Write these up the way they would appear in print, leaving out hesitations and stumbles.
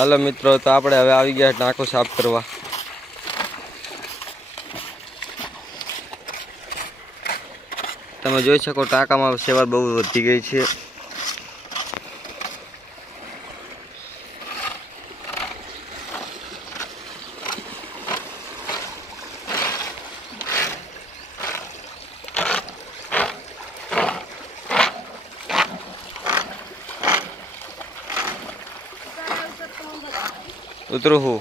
Hello मित्रों, तो આપણે હવે આવી ગયા ટાંકો સાફ કરવા। તમે જોઈ શકો ટાંકામાં સેવા બહુ વધી ગઈ છે। उतरो हो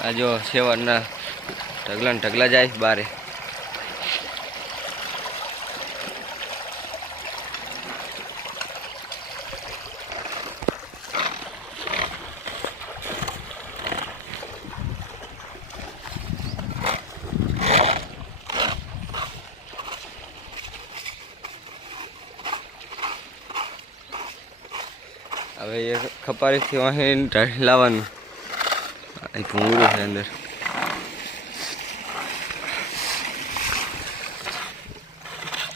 आ जो सेवाना ढगला ने ढगला जाए बारे। હવે ये खपारी थी वहीं लावानु भूंगरू है अंदर।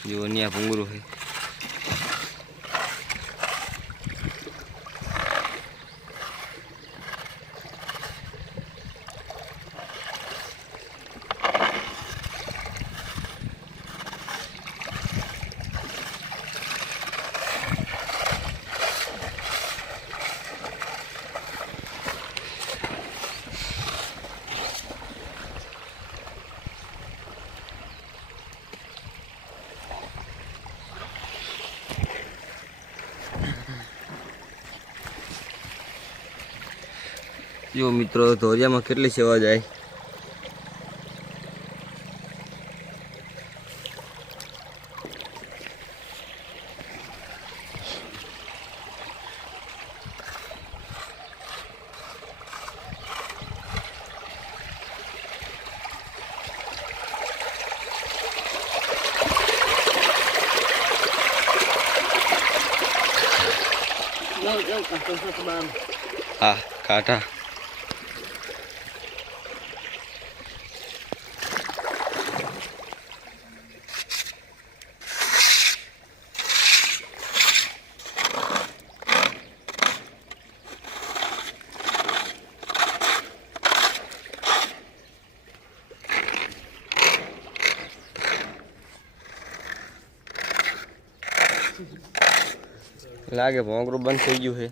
जो निया भूंगरू है जो मित्रों धोरिया में કેટલી સેવા જાય। हाँ काटा लागे भोंगरू बंद थी गयु है।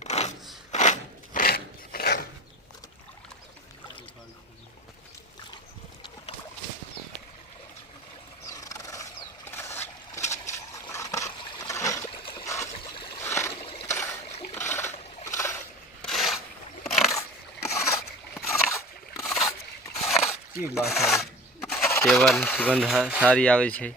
सेवा सुगंध सारी आवे छे।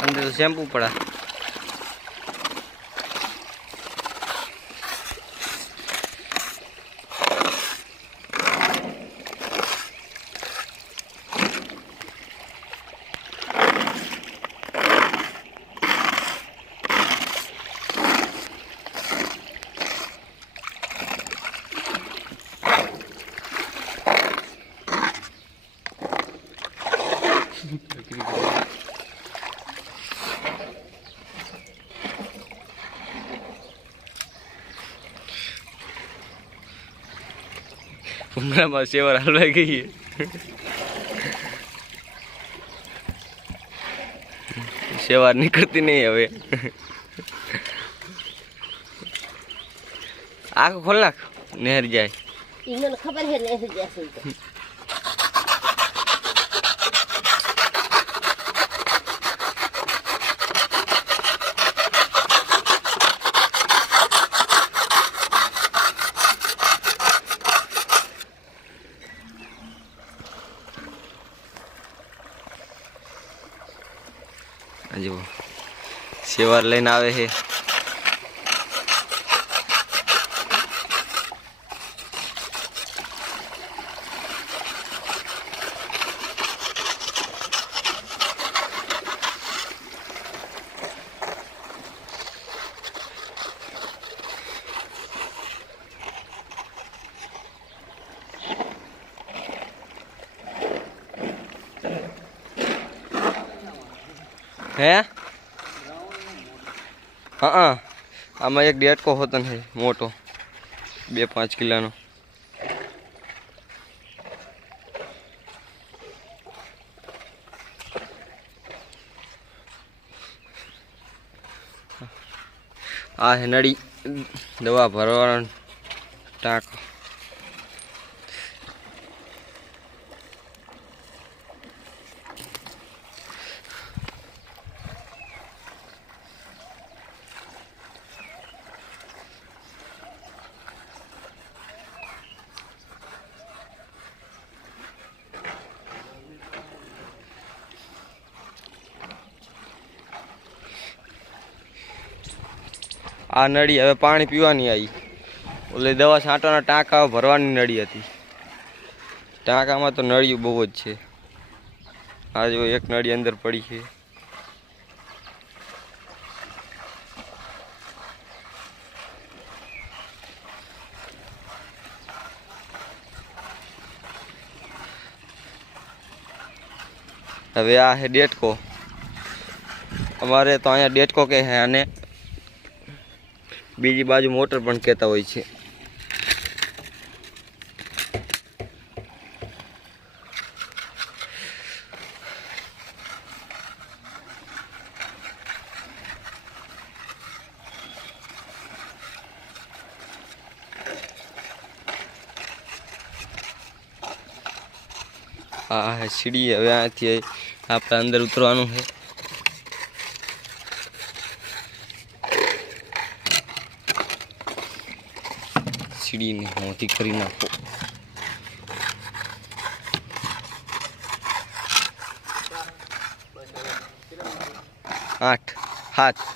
अंदर तो शैम्पू पड़ा। भूंगरा में सेवर हलवाई गई है। सेवा निकलती नहीं हवे। आँख खोल नाख नहर जाए। इन्हें खबर है नहर जैसे जो सेवर लઈને આવે છે। હે હા આમાં એક ડેટકો હોતો ને મોટો 2-5 કિલોનો. આ હે નળી દવા ભરવાનો ટાંકો. આ નળી હવે પાણી પીવાની આવી. ઓલી દવા છાંટવાના ટાંકા ભરવાની નળી હતી. ટાંકામાં તો નળિયું બહુ જ છે. આ જો એક નળી અંદર પડી છે. હવે આ હે ડેટકો. અમારે તો અહીંયા ડેટકો કહે છે અને બીજી બાજુ મોટર પણ કહેતા હોય છે. આ હે સીડી. હવે અહીંથી આપણે અંદર ઉતરવાનું છે. સીડીને મોટી કરી નાખો. આઠ હાથ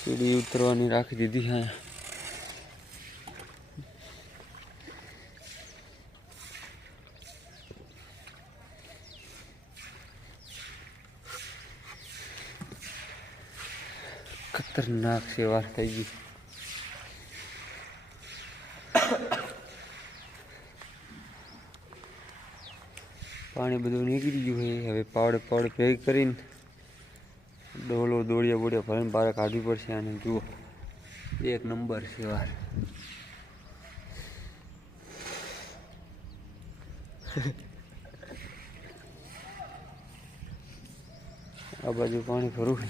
સીડી ઉતરવાની રાખી દીધી હા. ખતરનાક સેવા થઈ ગઈ. પાણી બધું નીકળી ગયું છે. હવે પાવડે ભેગ કરીને ડોલો દોડિયા બોડિયા ભરીને બહાર કાઢવી પડશે. અને જુઓ એક નંબર સેવા. આ બાજુ પાણી ભરવું છે.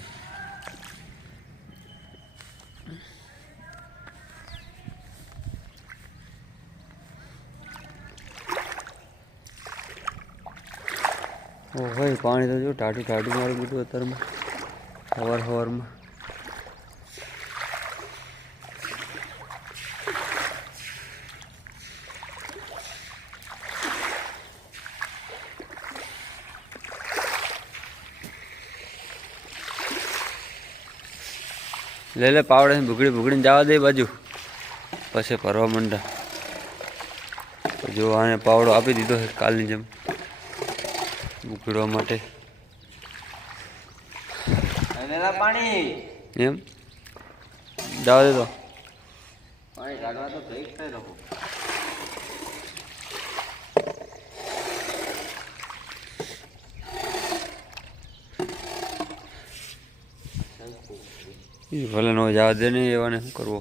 ઓ ભાઈ પાણી તો જો ટાઢું મારું બધું અત્યારમાં સવારમાં. લે પાવડે ભૂગડીને જવા દે બાજુ પછી ભરવા માંડા. જો આને પાવડો આપી દીધો છે કાલની જેમ ઉકળવા માટે. પાણી એમ જવા દે તો પાણી કાઢવા તો ભેગ થઈ રહો. ભલે નો જવા દે નહીં એવાને શું કરવો.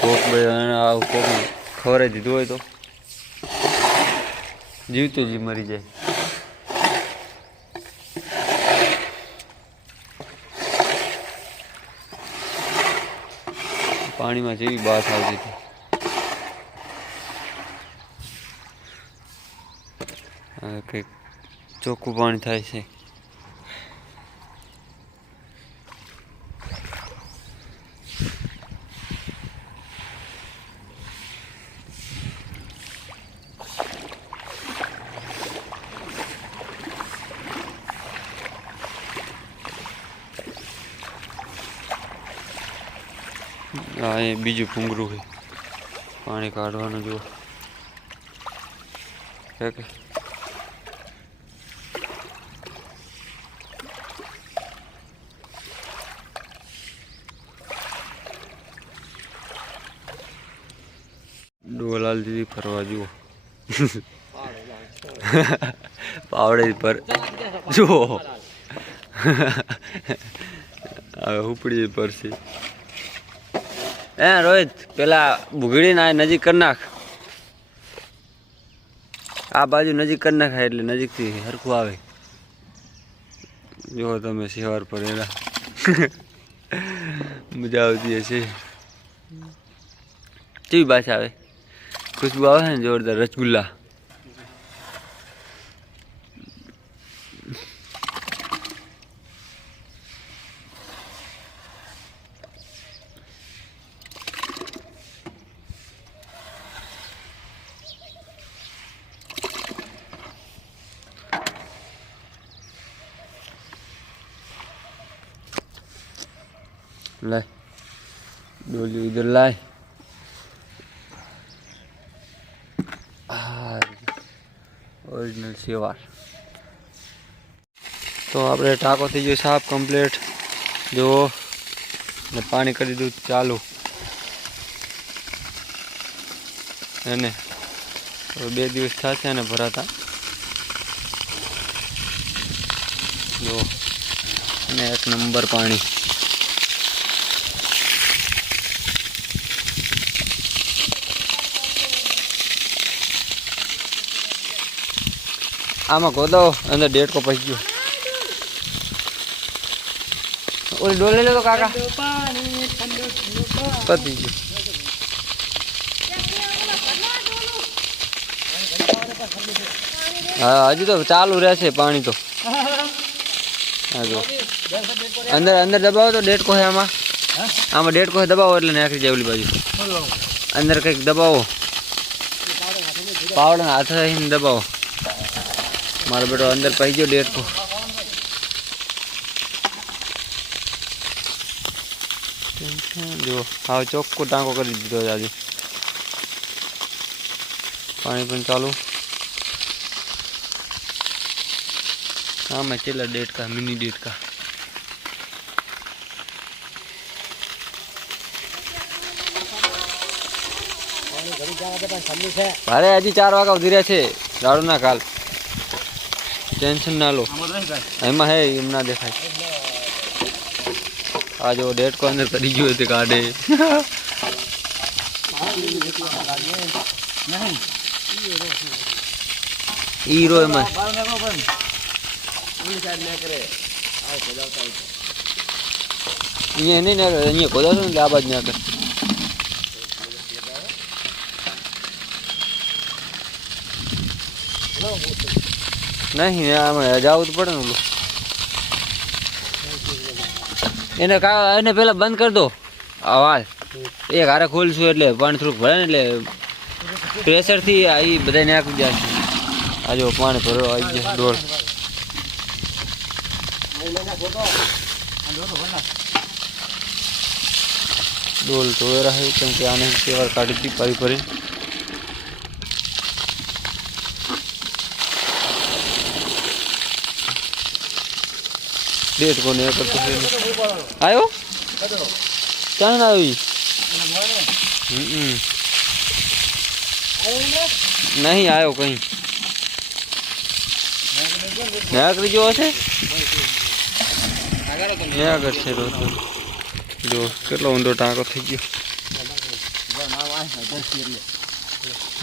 કોક ખવડાવી દીધું હોય તો જીવતું જ મરી જાય. પાણીમાં જેવી બાસ આવતી હતી. કંઈક ચોખ્ખું પાણી થાય છે. આ એ બીજું ભૂંગરું છે પાણી કાઢવાનું. જુઓ કે ગુલાલ દીધી ફરવા જુઓ પાવડે પર જુઓ હવે ઉપડી પડશે રોહિત પેલા ભૂગડીને આ નજીક કરી નાખ આ બાજુ નજીક કરી નાખાય એટલે નજીકથી હરખું આવે જુઓ તમે શિવાર પર એના મજા આવતી હશે કેવી બાત આવે ખુશ્બુ આવે છે ને જોરદાર રસગુલ્લા लाए डोली इधर लाए ओरिजिनल सेवार तो આપણે ટાંકો થઈ ગયો સાફ કમ્પ્લીટ જો ને પાણી કરી દીધું ચાલુ એને 2 દિવસ થશે ને ભરાતા જો અને 1 નંબર પાણી આમાં ગોદો અંદર ડેટકો પસી ગયો ઓલી ડોલ લઈ લે તો કાકા પતી ગયો હા હજી તો ચાલુ રહેશે પાણી તો હા જો અંદર અંદર દબાવો તો ડેટકો છે આમાં ડેટકો છે દબાવો એટલે નાખી જાય ઓલી બાજુ અંદર કંઈક દબાવો પાવડા હાથ રહીને દબાવો मारो बेटो अंदर पी गयो 1.5 को जो हाँ चौक्को टाँको कर दीधो आज पानी पण चालू हाँ मैं चला 1.5 का मिनी 1.5 का अरे हजी 4 वागा उधी रहे छे दाड़ू ना काल टेंशन ना लो एम है एम ना देखाय आ जो 1.5 को अंदर करी गयो ते काढे हीरो में ये नहीं ना ये खोदा तो आ बाज ना कर नहीं आम जाव तो पड़े ने એને પેલા બંધ કરી દો આવાજ એક હારે ખોલશું એટલે પાણી થોડુંક ભરે ને એટલે પ્રેશરથી આ બધા નાખી જશે આ જો પાણી ભરો આવી જશે ડોલ ડોલ તો રહે કેમ કે આને સેવાર કાઢી હતી પારી ભરી डेट को नहीं करते आयो क्या ना हुई नहीं आयो कहीं नया कर जो है नया कर से रोज जो કેટલો ઊંડો ટાંકો થઈ ગયો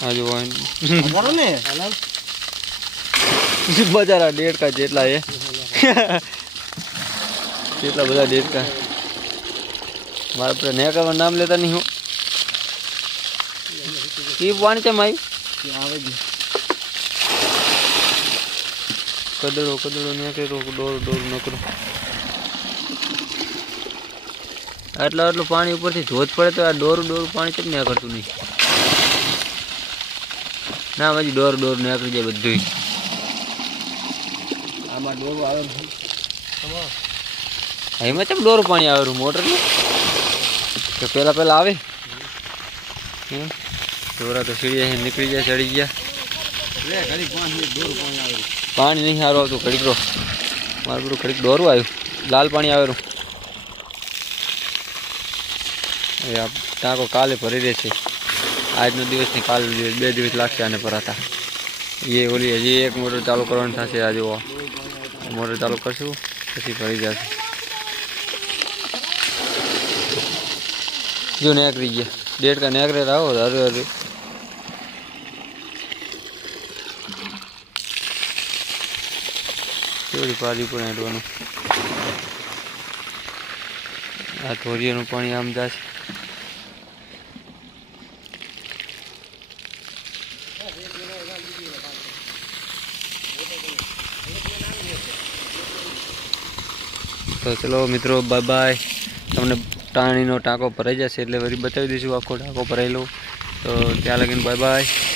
આ જો ને બજારા 1.5 का જેટલા હે કેટલા બધા 1.5 का મારા પર નયા કરવા નામ લેતા નહીં હો ઈ પાણી છે માઈ આવે જ કદડો કદડો ને કરો ડોર ડોર ન કરો આટલા આટલું પાણી ઉપરથી જોત પડે તો આ ડોર ડોર પાણી કેમ ના કરતું નહીં ના પછી ડોર ડોર નાખી જાય બધું આમાં ડોર આવે એમાં કેમ ડોર પાણી આવે મોટર ને તો પહેલા પહેલા આવે डोरा तो सीढ़ी है निकली जाए चढ़ी गया पानी नहीं आ रहा तो खड़ी रो मार बड़ो खड़ी डोरू आयो लाल पानी आवे रो आप टाँको काले भरी रहे थे આજનો દિવસ ને કાલનો દિવસ 2 દિવસ લાગશે આને ભરાતા. એ ઓલી હજી એક મોટર ચાલુ કરવાનું થશે. આ જુઓ મોટર ચાલુ કરશું પછી ભરી જશે. જો નેકરી ગયા દેડકા નેકરે આવો હરે હરે. કેવડી પારી પણ હેડવાનું. આ ધોરિયાનું પાણી આમ જશે. તો ચલો મિત્રો બાય બાય. તમને પાણીનો ટાંકો ભરાઈ જશે એટલે વળી બતાવી દઈશું આખો ટાંકો ભરાયેલો. તો ત્યાં લગીને બાય બાય.